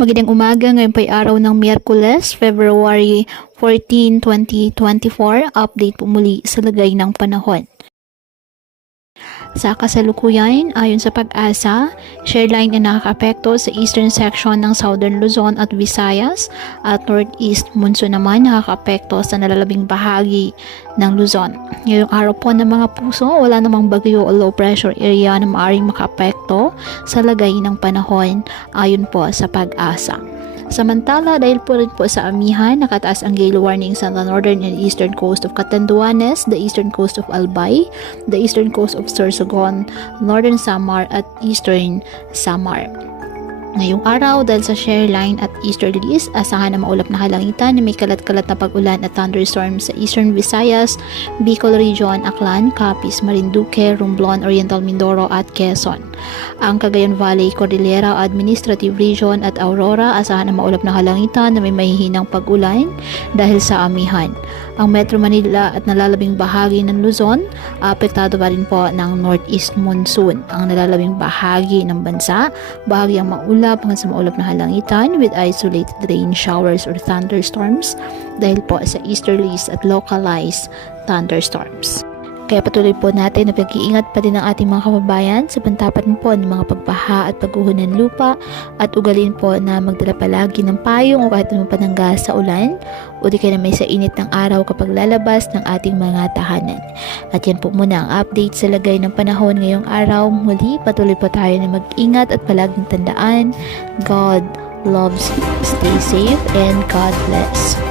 Magandang umaga, ngayon po ay araw ng Miyerkules, February 14, 2024. Update po muli sa lagay ng panahon. Sa kasalukuyan, ayon sa Pag-asa, shear line ay nakakaapekto sa eastern section ng Southern Luzon at Visayas at northeast monsoon naman nakakaapekto sa nalalabing bahagi ng Luzon. Ngayong araw po ng mga puso, wala namang bagyo o low pressure area na maaaring makaapekto sa lagay ng panahon ayon po sa Pag-asa. Samantala, dahil po rin po sa amihan, nakataas ang gale warning sa the northern and eastern coast of Catanduanes, the eastern coast of Albay, the eastern coast of Sorsogon, northern Samar at eastern Samar. Ngayong araw, dahil sa shear line at easterlies, asahan na maulap na kalangitan na may kalat-kalat na pag-ulan at thunderstorms sa eastern Visayas, Bicol Region, Aklan, Capiz, Marinduque, Romblon, Oriental Mindoro at Quezon. Ang Cagayan Valley, Cordillera Administrative Region at Aurora, asahan na maulap na kalangitan na may mahihinang pag-ulan dahil sa amihan. Ang Metro Manila at nalalabing bahagi ng Luzon, apektado pa rin po ng northeast monsoon. Ang nalalabing bahagi ng bansa, bahagyang maulap hanggang sa maulap na halangitan with isolated rain showers or thunderstorms dahil po sa easterlies at localized thunderstorms. Kaya patuloy po natin na pag-iingat pa din ang ating mga kababayan sa pantapan po ng mga pagbaha at pagguho ng lupa at ugalin po na magdala palagi ng payong o kahit anong panangga sa ulan o di kaya na may sa init ng araw kapag lalabas ng ating mga tahanan. At yan po muna ang update sa lagay ng panahon ngayong araw. Muli, patuloy po tayo na mag-ingat at palaging tandaan, God loves you. Stay safe and God bless.